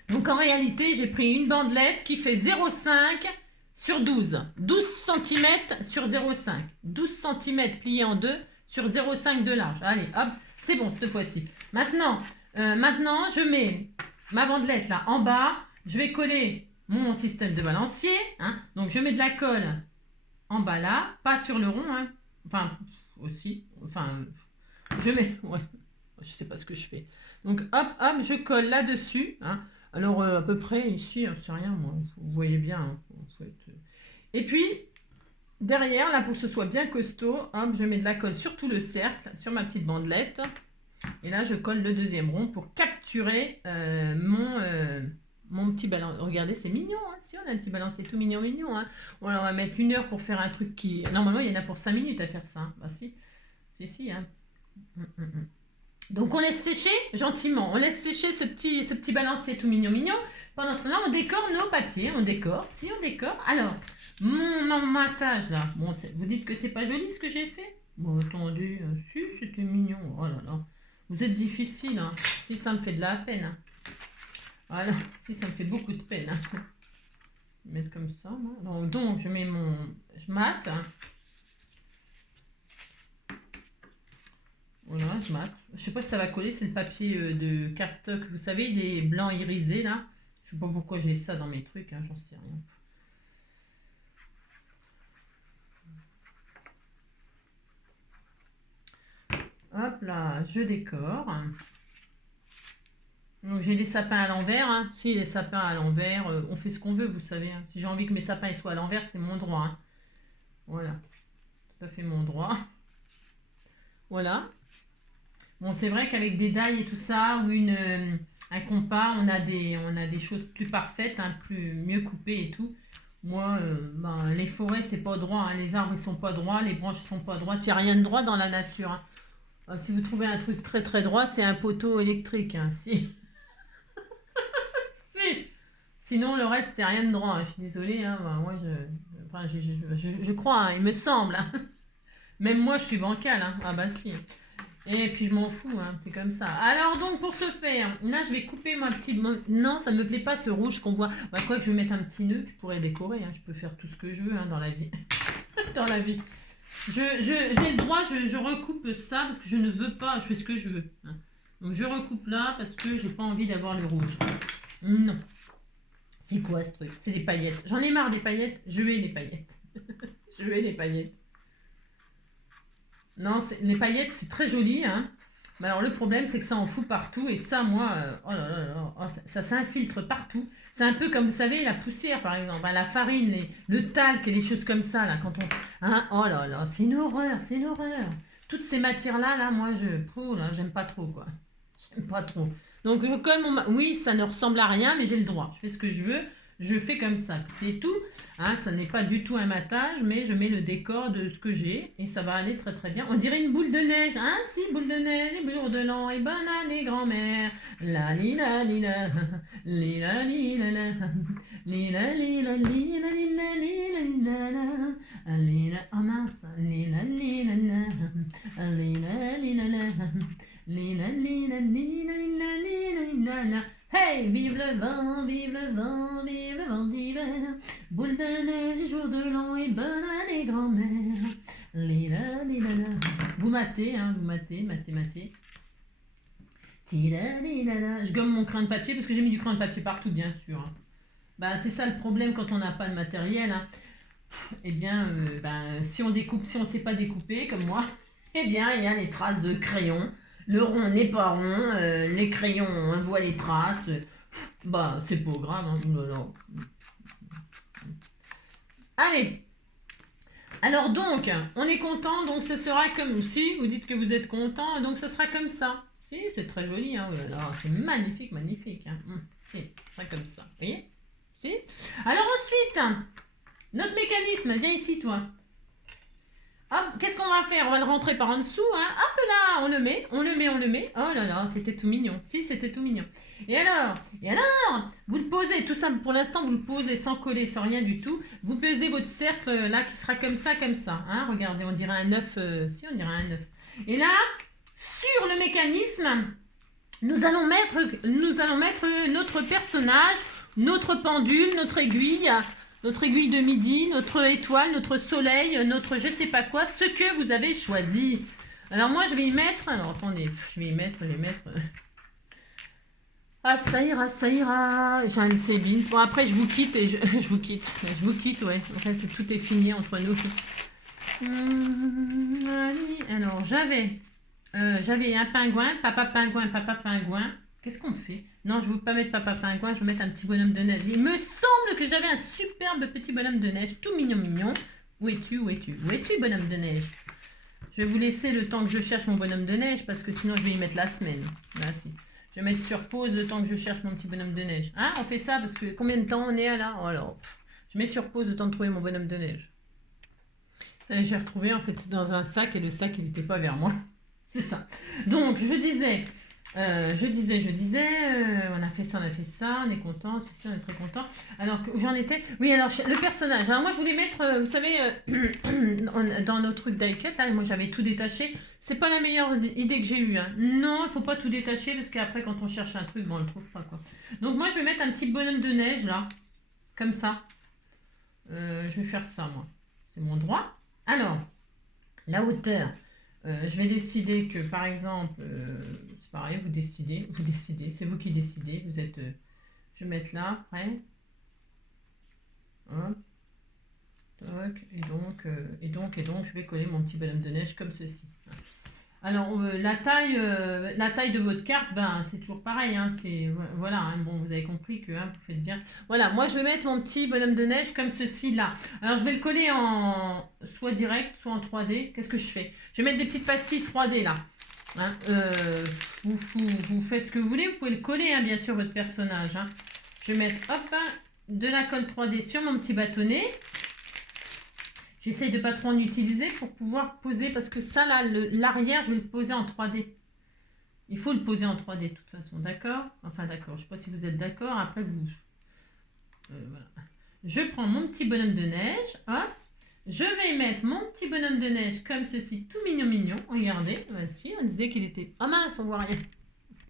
Donc en réalité, j'ai pris une bandelette qui fait 0,5 sur 12. 12 cm sur 0,5. 12 cm plié en deux sur 0,5 de large. Allez, hop, c'est bon cette fois-ci. Maintenant, je mets ma bandelette là en bas. Je vais coller mon système de balancier. Hein. Donc je mets de la colle en bas là, pas sur le rond. Hein. Enfin, aussi. Enfin, je mets... Ouais, je sais pas ce que je fais. Donc hop, hop, je colle là-dessus. Hein. Alors, à peu près ici, c'est rien, moi, vous voyez bien. Hein, en fait. Et puis, derrière, là, pour que ce soit bien costaud, hop, je mets de la colle sur tout le cercle, sur ma petite bandelette. Et là, je colle le deuxième rond pour capturer mon petit balancier. Regardez, c'est mignon, hein, si on a un petit balancier tout mignon, mignon. Hein. On va mettre 1 heure pour faire un truc qui... Normalement, il y en a pour 5 minutes à faire ça. Hein. Bah si, si, hein. Donc on laisse sécher gentiment, on laisse sécher ce petit balancier tout mignon mignon. Pendant ce temps-là, on décore nos papiers, on décore. Alors, mon matage là, bon, vous dites que c'est pas joli ce que j'ai fait? Bon, attendez, si, c'était mignon, oh là là. Vous êtes difficile, hein. Si ça me fait de la peine. Hein. Voilà, si ça me fait beaucoup de peine. Hein. Je vais mettre comme ça. Donc, je mets je mate. Hein. Voilà, je mate. Je sais pas si ça va coller, c'est le papier de cardstock. Vous savez, il est blanc irisé là. Je sais pas pourquoi j'ai ça dans mes trucs, hein, j'en sais rien. Hop là, je décore. Donc j'ai des sapins à l'envers. Hein. Si les sapins à l'envers, on fait ce qu'on veut, vous savez. Hein. Si j'ai envie que mes sapins soient à l'envers, c'est mon droit. Hein. Voilà, tout à fait mon droit. Voilà. Bon, c'est vrai qu'avec des dailles et tout ça, ou un compas, on a des choses plus parfaites, hein, mieux coupées et tout. Moi, les forêts, c'est pas droit. Hein. Les arbres, ils sont pas droits. Les branches sont pas droites. Il n'y a rien de droit dans la nature. Hein. Si vous trouvez un truc très très droit, c'est un poteau électrique. Hein. Si. Si. Sinon, le reste, c'est rien de droit. Hein. Je suis désolée. Hein. Moi, je crois, hein, il me semble. Hein. Même moi, je suis bancale. Hein. Ah bah si. Et puis je m'en fous, hein, c'est comme ça. Alors donc pour ce faire, là je vais couper ma petite... Non, ça ne me plaît pas ce rouge qu'on voit. Bah, quoi que je vais mettre un petit nœud, je pourrais décorer. Hein, je peux faire tout ce que je veux hein, dans la vie. Dans la vie. J'ai le droit, je recoupe ça parce que je ne veux pas, je fais ce que je veux. Hein. Donc je recoupe là parce que j'ai pas envie d'avoir le rouge. Non. C'est quoi ce truc? C'est des paillettes. J'en ai marre des paillettes, je vais les paillettes. Je vais les paillettes. Non, les paillettes, c'est très joli. Hein. Mais alors, le problème, c'est que ça en fout partout. Et ça, moi, oh là là là, oh, ça s'infiltre partout. C'est un peu comme, vous savez, la poussière, par exemple. Hein, la farine, le talc et les choses comme ça. Là, quand on... Hein, oh là là, c'est une horreur, c'est une horreur. Toutes ces matières-là, là, moi, j'aime pas trop, quoi. J'aime pas trop. Donc, comme oui, ça ne ressemble à rien, mais j'ai le droit. Je fais ce que je veux. Je fais comme ça, c'est tout. Hein, ça n'est pas du tout un matage, mais je mets le décor de ce que j'ai et ça va aller très très bien. On dirait une boule de neige. Hein, si, boule de neige, et jour de l'an, et bonne année grand-mère. La li la li la, li la li la la, li la li la li la li la li la li la la, li la, oh mince, li la li la la, li la li la la, li la li la li la li la li la la. Hey, vive le vent, vive le vent, vive le vent d'hiver. Boule de neige, jour de l'an et bonne année grand-mère. Lila, lila, la. Vous matez, hein, vous matez. Tila, lila, la. Je gomme mon crayon de papier parce que j'ai mis du crayon de papier partout, bien sûr. Hein. Bah, c'est ça le problème quand on n'a pas de matériel. Hein. Eh bien, si on découpe, si on ne sait pas découper, comme moi, eh bien, il y a les traces de crayon. Le rond n'est pas rond, les crayons, on voit les traces. Bah, c'est pas grave. Hein. Non. Allez. Alors donc, on est content, donc ce sera comme... Si, vous dites que vous êtes content, donc ce sera comme ça. Si, c'est très joli. Hein. C'est magnifique, magnifique. Hein. Si, ce sera comme ça. Vous voyez? Si. Alors ensuite, Notre mécanisme, viens ici, toi. Hop, qu'est-ce qu'on va faire? On va le rentrer par en dessous, hein. Hop là, on le met, on le met, on le met. Oh là là, c'était tout mignon. Si, c'était tout mignon. Et alors, vous le posez, tout simple. Pour l'instant, vous le posez sans coller, sans rien du tout. Vous pesez votre cercle là qui sera comme ça, hein. Regardez, on dirait un œuf. Si, on dirait un œuf. Et là, sur le mécanisme, nous allons mettre notre personnage, notre pendule, notre aiguille de midi, notre étoile, notre soleil, notre je sais pas quoi, ce que vous avez choisi. Alors moi je vais y mettre, alors attendez, je vais y mettre. Ah ça ira, Jeanne Sebins. Bon après je vous quitte et je vous quitte, ouais. Enfin tout est fini entre nous. Alors j'avais un pingouin, papa pingouin. Qu'est-ce qu'on fait? Non, je ne veux pas mettre papa pingouin, je vais mettre un petit bonhomme de neige. Il me semble que j'avais un superbe petit bonhomme de neige, tout mignon. Où es-tu, bonhomme de neige? Je vais vous laisser le temps que je cherche mon bonhomme de neige, parce que sinon je vais y mettre la semaine. Là, si. Je vais mettre sur pause le temps que je cherche mon petit bonhomme de neige. Hein, on fait ça, parce que combien de temps on est là? Oh là, je mets sur pause le temps de trouver mon bonhomme de neige. J'ai retrouvé, en fait, dans un sac, et le sac, il n'était pas vers moi. C'est ça. Donc, je disais, on a fait ça, on est content, c'est ça, on est très content. Alors, où j'en étais? Oui, alors, le personnage. Alors, moi, je voulais mettre, vous savez, dans nos trucs die-cut, là, moi, j'avais tout détaché. C'est pas la meilleure idée que j'ai eue, hein. Non, il faut pas tout détacher, parce qu'après, quand on cherche un truc, bon, on le trouve pas, quoi. Donc, moi, je vais mettre un petit bonhomme de neige, là, comme ça. Je vais faire ça, moi. C'est mon droit. Alors, la hauteur, je vais décider que, par exemple, c'est pareil, vous décidez, c'est vous qui décidez, vous êtes, je vais mettre là, prêt, hop, toc, et donc, je vais coller mon petit bonhomme de neige comme ceci. Alors, la taille de votre carte, ben, c'est toujours pareil, hein, voilà, hein, bon, vous avez compris que hein, vous faites bien. Voilà, moi, je vais mettre mon petit bonhomme de neige comme ceci, là. Alors, je vais le coller en soit direct, soit en 3D. Qu'est-ce que je fais? Je vais mettre des petites pastilles 3D, là. Hein, vous faites ce que vous voulez, vous pouvez le coller, hein, bien sûr, votre personnage. Hein. Je vais mettre, hop, de la colle 3D sur mon petit bâtonnet. J'essaye de pas trop en utiliser pour pouvoir poser, parce que ça, là, l'arrière, je vais le poser en 3D. Il faut le poser en 3D, de toute façon, d'accord? Enfin, d'accord, je ne sais pas si vous êtes d'accord, après vous... voilà. Je prends mon petit bonhomme de neige, hop. Je vais mettre mon petit bonhomme de neige comme ceci, tout mignon. Regardez, voici, on disait qu'il était... Ah mince, on voit rien.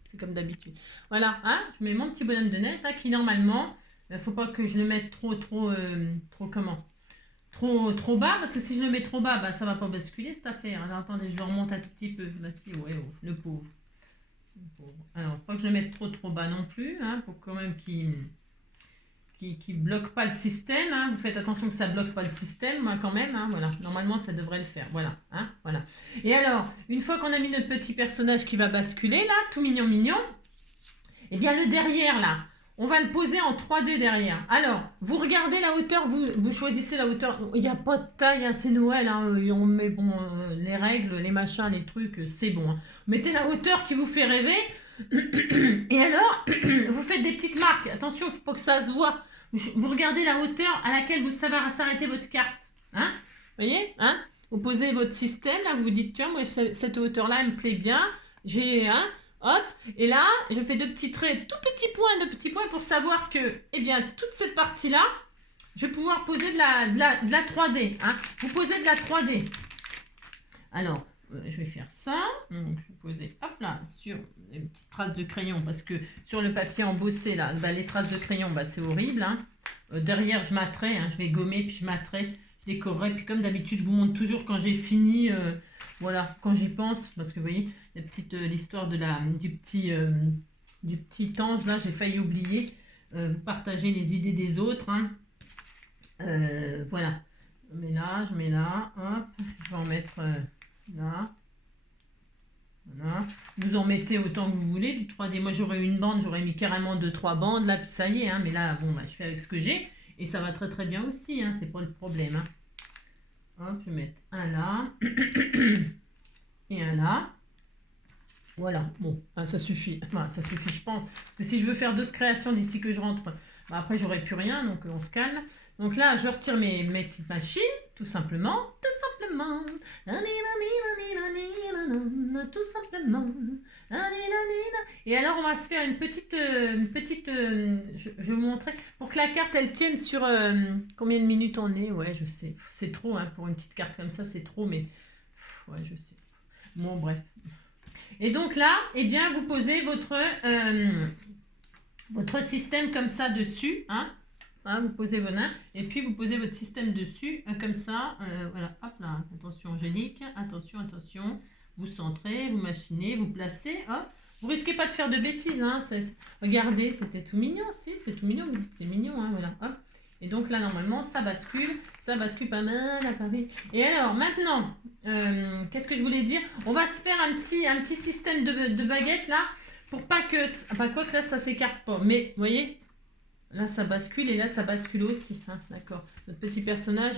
C'est comme d'habitude. Voilà, hein, je mets mon petit bonhomme de neige, là, qui normalement... Il ne faut pas que je le mette trop bas, parce que si je le mets trop bas, bah, ça va pas basculer cette affaire. Alors attendez, je le remonte un tout petit peu. Bah, si, ouais, oh, le pauvre. Alors, pas que je le mette trop bas non plus, hein, pour quand même qu'il bloque pas le système. Hein. Vous faites attention que ça bloque pas le système, moi quand même. Hein, voilà. Normalement, ça devrait le faire. Voilà, hein, voilà. Et alors, une fois qu'on a mis notre petit personnage qui va basculer, là, tout mignon, eh bien le derrière, là, on va le poser en 3D derrière. Alors, vous regardez la hauteur, vous choisissez la hauteur. Il n'y a pas de taille, hein, c'est Noël. Hein, on met bon, les règles, les machins, les trucs, c'est bon. Hein. Mettez la hauteur qui vous fait rêver. Et alors, vous faites des petites marques. Attention, il ne faut pas que ça se voit. Vous regardez la hauteur à laquelle vous savez s'arrêter votre carte. Hein, vous voyez, hein? Vous posez votre système, là, vous vous dites, tiens, moi, cette hauteur-là, elle me plaît bien. J'ai... Hein, hop, et là, je fais deux petits traits, deux petits points pour savoir que, eh bien, toute cette partie-là, je vais pouvoir poser de la 3D. Hein. Vous posez de la 3D. Alors, je vais faire ça. Donc, je vais poser, hop là, sur une petite trace de crayon, parce que sur le papier embossé, là, bah, les traces de crayon, bah, c'est horrible. Hein. Derrière, je matterai, hein, je vais gommer, puis je matterai, je décorerai, puis comme d'habitude, je vous montre toujours quand j'ai fini... voilà, quand j'y pense, parce que vous voyez, l'histoire du petit ange, là, j'ai failli oublier. Vous partagez les idées des autres. Hein. Voilà. Je mets là, hop. Je vais en mettre là. Voilà. Vous en mettez autant que vous voulez, du 3D. Moi, j'aurais eu une bande, j'aurais mis carrément 2-3 bandes, là, puis ça y est. Hein, mais là, bon, bah, je fais avec ce que j'ai. Et ça va très très bien aussi, hein, c'est pas le problème. Hein. Hop, je vais mettre un là et un là. Voilà, bon, ça suffit. Enfin, ça suffit, je pense. Parce que si je veux faire d'autres créations d'ici que je rentre, bah après, j'aurai plus rien, donc on se calme. Donc là, je retire mes petites machines, tout simplement. Tout simplement. Tout simplement. Et alors, on va se faire une petite je vais vous montrer, pour que la carte, elle tienne sur combien de minutes on est. Ouais, je sais. C'est trop, hein, pour une petite carte comme ça, c'est trop, mais ouais, je sais. Bon, bref. Et donc là, eh bien, vous posez votre système comme ça dessus, hein. Hein, vous posez vos nains, et puis vous posez votre système dessus, comme ça, voilà, hop là, attention Angélique, attention, attention, vous centrez, vous machinez, vous placez, hop, vous risquez pas de faire de bêtises, hein, regardez, c'était tout mignon, si, c'est tout mignon, vous dites, c'est mignon, hein, voilà, hop, et donc là, normalement, ça bascule pas mal à Paris. Et alors, maintenant, qu'est-ce que je voulais dire? On va se faire un petit système de baguettes, là, pour pas que, enfin, quoi que là, ça s'écarte pas, mais, vous voyez, là, ça bascule et là, ça bascule aussi. Hein, d'accord. Notre petit personnage,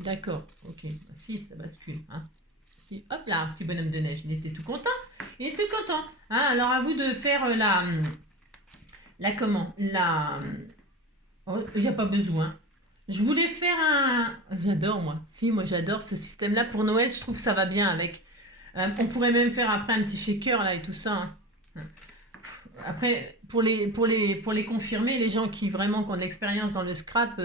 d'accord. Ok. Si, ça bascule. Hein. Si. Hop là, un petit bonhomme de neige. Il était tout content. Il était content. Hein, alors, à vous de faire comment? Oh, il n'y a pas besoin. Je voulais faire un... J'adore, moi. Si, moi, j'adore ce système-là. Pour Noël, je trouve que ça va bien avec... on pourrait même faire après un petit shaker, là, et tout ça. Hein. Après, pour les confirmer, les gens qui vraiment ont de l'expérience dans le scrap,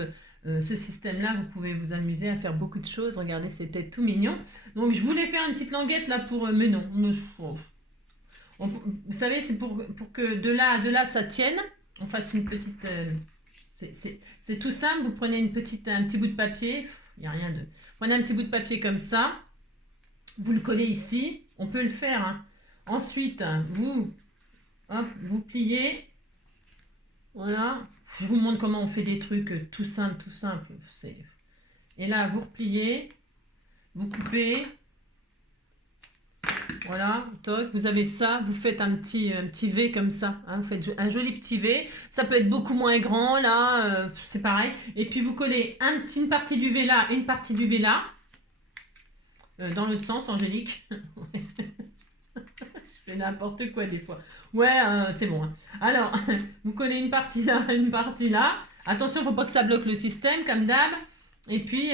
ce système-là, vous pouvez vous amuser à faire beaucoup de choses. Regardez, c'était tout mignon. Donc, je voulais faire une petite languette là pour... mais non. Oh. Vous savez, c'est pour que de là, ça tienne. On fasse une petite... c'est tout simple. Vous prenez un petit bout de papier. Il n'y a rien de... Prenez un petit bout de papier comme ça. Vous le collez ici. On peut le faire. Hein. Ensuite, hop, vous pliez. Voilà. Je vous montre comment on fait des trucs tout simple, tout simple. Et là, vous repliez. Vous coupez. Voilà, toc, vous avez ça, vous faites un petit V comme ça, hein, vous faites un joli petit V, ça peut être beaucoup moins grand, là, c'est pareil, et puis vous collez une partie du V là, une partie du V là, dans l'autre sens, Angélique, je fais n'importe quoi des fois, ouais, c'est bon, hein. Alors, vous collez une partie là, attention, faut pas que ça bloque le système, comme d'hab, et puis,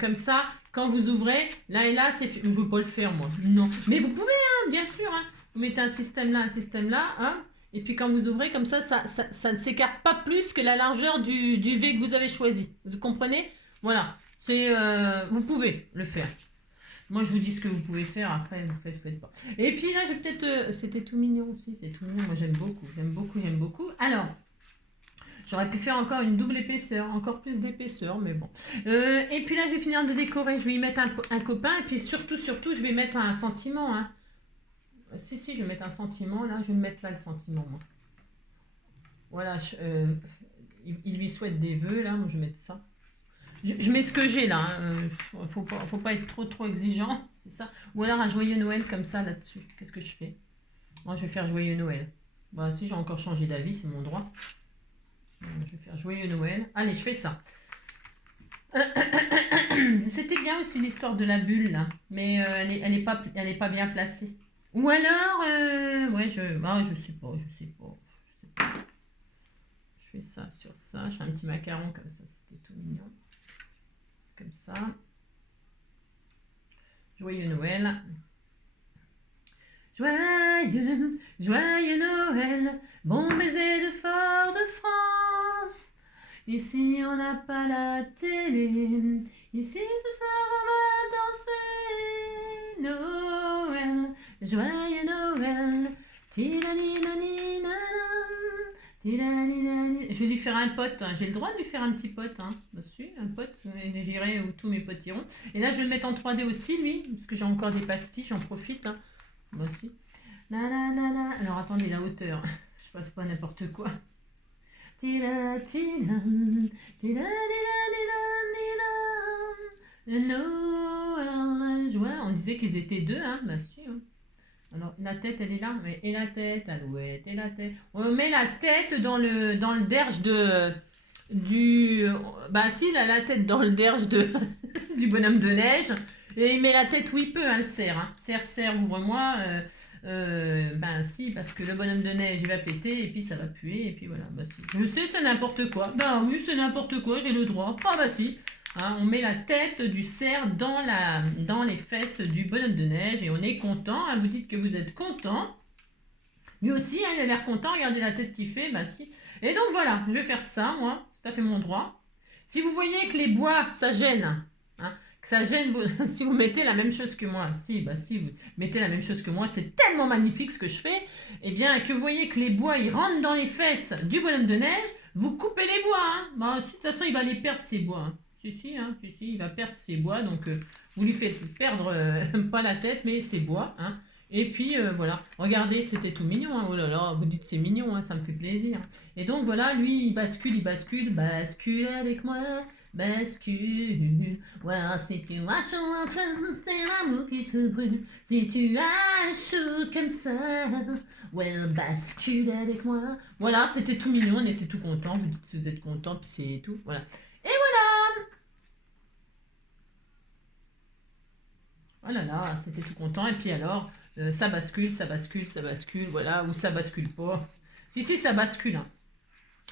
comme ça, quand vous ouvrez, là et là, c'est fait. Je ne veux pas le faire, moi. Non. Mais vous pouvez, hein, bien sûr. Hein. Vous mettez un système là. Hein, et puis quand vous ouvrez, comme ça ne s'écarte pas plus que la largeur du V que vous avez choisi. Vous comprenez? Voilà. Vous pouvez le faire. Moi, je vous dis ce que vous pouvez faire. Après, vous faites pas. Et puis là, j'ai peut-être... c'était tout mignon aussi. C'est tout mignon. Moi, j'aime beaucoup. Alors... J'aurais pu faire encore une double épaisseur, encore plus d'épaisseur, mais bon. Et puis là, je vais finir de décorer. Je vais y mettre un copain. Et puis surtout, je vais mettre un sentiment. Hein. Si, je vais mettre un sentiment. Là, je vais me mettre là le sentiment, moi. Voilà. Il lui souhaite des vœux, là. Moi, je vais mettre ça. Je mets ce que j'ai, là. Faut pas être trop exigeant. C'est ça. Ou alors un joyeux Noël comme ça, là-dessus. Qu'est-ce que je fais? Moi, je vais faire joyeux Noël. Bah, si j'ai encore changé d'avis, c'est mon droit. Je vais faire joyeux Noël. Allez, je fais ça. C'était bien aussi l'histoire de la bulle, là. Mais elle est pas bien placée. Ou alors... ouais, je sais pas. Je fais ça sur ça. Je fais un petit macaron comme ça. C'était tout mignon. Comme ça. Joyeux Noël. Joyeux Noël, bon baiser de Fort-de-France. Ici on n'a pas la télé, ici ce soir on va danser. Noël, joyeux Noël, tilaninanina, tilaninanina. Je vais lui faire un pote, hein. J'ai le droit de lui faire un petit pote, hein. Dessus, un pote, et j'irai où tous mes potes iront. Et là je vais le mettre en 3D aussi lui, parce que j'ai encore des pastilles, j'en profite, hein. Moi aussi. Alors attendez, la hauteur. Je passe pas n'importe quoi. Noël, joie. On disait qu'ils étaient deux, hein. Bah si. Hein. Alors la tête, elle est là. Et la tête, alouette, et la tête. On met la tête dans le derge du. Bah si, il a la tête dans le derge du bonhomme de neige. Et il met la tête où il peut, hein, le cerf. Hein. Cerf, ouvre-moi. Ben si, parce que le bonhomme de neige, il va péter, et puis ça va puer, et puis voilà. Bah si. Je sais, c'est n'importe quoi. Ben oui, c'est n'importe quoi, j'ai le droit. Ah bah si. Hein, on met la tête du cerf dans les fesses du bonhomme de neige, et on est content. Hein, vous dites que vous êtes content. Lui aussi, hein, il a l'air content, regardez la tête qu'il fait, bah si. Et donc voilà, je vais faire ça, moi, c'est tout à fait mon droit. Si vous voyez que les bois, ça gêne, hein, que ça gêne, si vous mettez la même chose que moi, si vous mettez la même chose que moi, c'est tellement magnifique ce que je fais, et bien que vous voyez que les bois, ils rentrent dans les fesses du bonhomme de neige, vous coupez les bois, hein. Bah, de toute façon, il va les perdre, ces bois, hein. Si, il va perdre ses bois, donc vous lui faites perdre, pas la tête, mais ses bois, hein. Et puis voilà, regardez, c'était tout mignon, hein. Oh là là, vous dites c'est mignon, hein, ça me fait plaisir. Et donc voilà, lui il bascule, bascule avec moi, bascule. Voilà, si tu as chaud, c'est l'amour qui te brûle. Si tu as chaud comme ça, well, bascule avec moi. Voilà, c'était tout mignon, on était tout contents. Vous dites si vous êtes contents, puis c'est tout. Voilà. Et voilà! Oh là là, c'était tout content. Et puis alors, ça bascule, voilà, ou ça bascule pas. Si, ça bascule. Hein.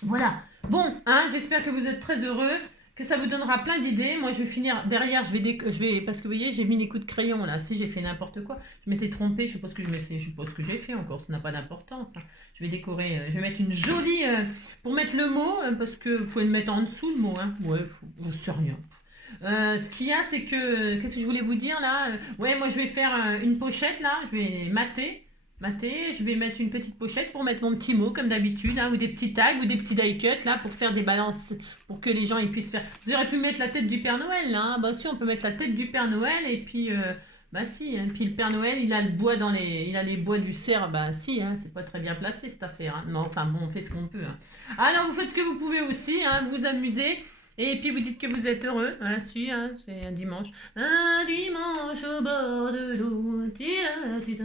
Voilà. Bon, hein, j'espère que vous êtes très heureux, que ça vous donnera plein d'idées. Moi, je vais finir derrière, je vais, parce que vous voyez, j'ai mis les coups de crayon là. Si j'ai fait n'importe quoi, je m'étais trompée. Je sais pas ce que j'ai fait encore. Ça n'a pas d'importance. Hein. Je vais décorer. Je vais mettre une jolie pour mettre le mot, parce que vous pouvez le mettre en dessous le mot. Hein. Ouais, je sais rien. Ce qu'il y a, c'est que, qu'est-ce que je voulais vous dire là? Ouais, moi je vais faire une pochette là, je vais mater, je vais mettre une petite pochette pour mettre mon petit mot comme d'habitude, hein, ou des petits tags ou des petits die cuts là pour faire des balances, pour que les gens ils puissent faire. Vous auriez pu mettre la tête du Père Noël là, hein. Bah si, on peut mettre la tête du Père Noël et puis. Bah si, hein. Puis le Père Noël, il a le bois il a les bois du cerf, bah si, hein, c'est pas très bien placé cette affaire. Hein. Mais enfin bon, on fait ce qu'on peut. Hein. Alors vous faites ce que vous pouvez aussi, hein, vous amusez. Et puis vous dites que vous êtes heureux. Ah si, hein, c'est un dimanche. Un dimanche au bord de l'eau. Tira, tita,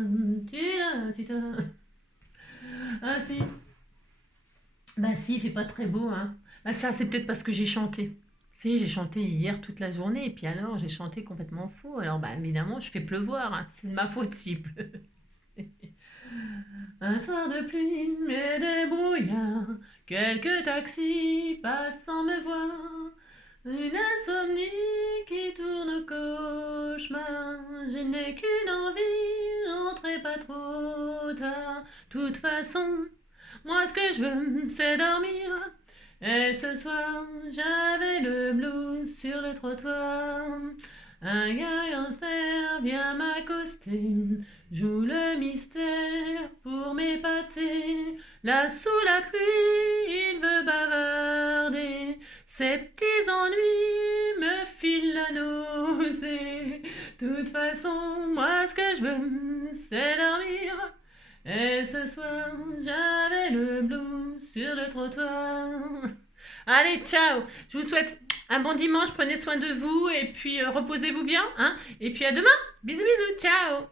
tira, tita. Ah si. Bah si, il fait pas très beau, hein. Bah ça, c'est peut-être parce que j'ai chanté. Si, j'ai chanté hier toute la journée. Et puis alors, j'ai chanté complètement faux. Alors bah évidemment, je fais pleuvoir. Hein. C'est de ma faute s'il pleut. Un soir de pluie et de brouillard, quelques taxis passent sans me voir. Une insomnie qui tourne au cauchemar. Je n'ai qu'une envie, rentrer pas trop tard. Toute façon, moi ce que je veux, c'est dormir. Et ce soir, j'avais le blues sur le trottoir. Un gars gangster vient m'accoster, joue le mystère pour m'épater. Là sous la pluie, il veut bavarder. Ses petits ennuis me filent la nausée. Toute façon, moi ce que je veux, c'est dormir. Et ce soir, j'avais le blues sur le trottoir. Allez, ciao. Je vous souhaite un bon dimanche. Prenez soin de vous et puis reposez-vous bien. Hein, et puis à demain. Bisous, bisous. Ciao.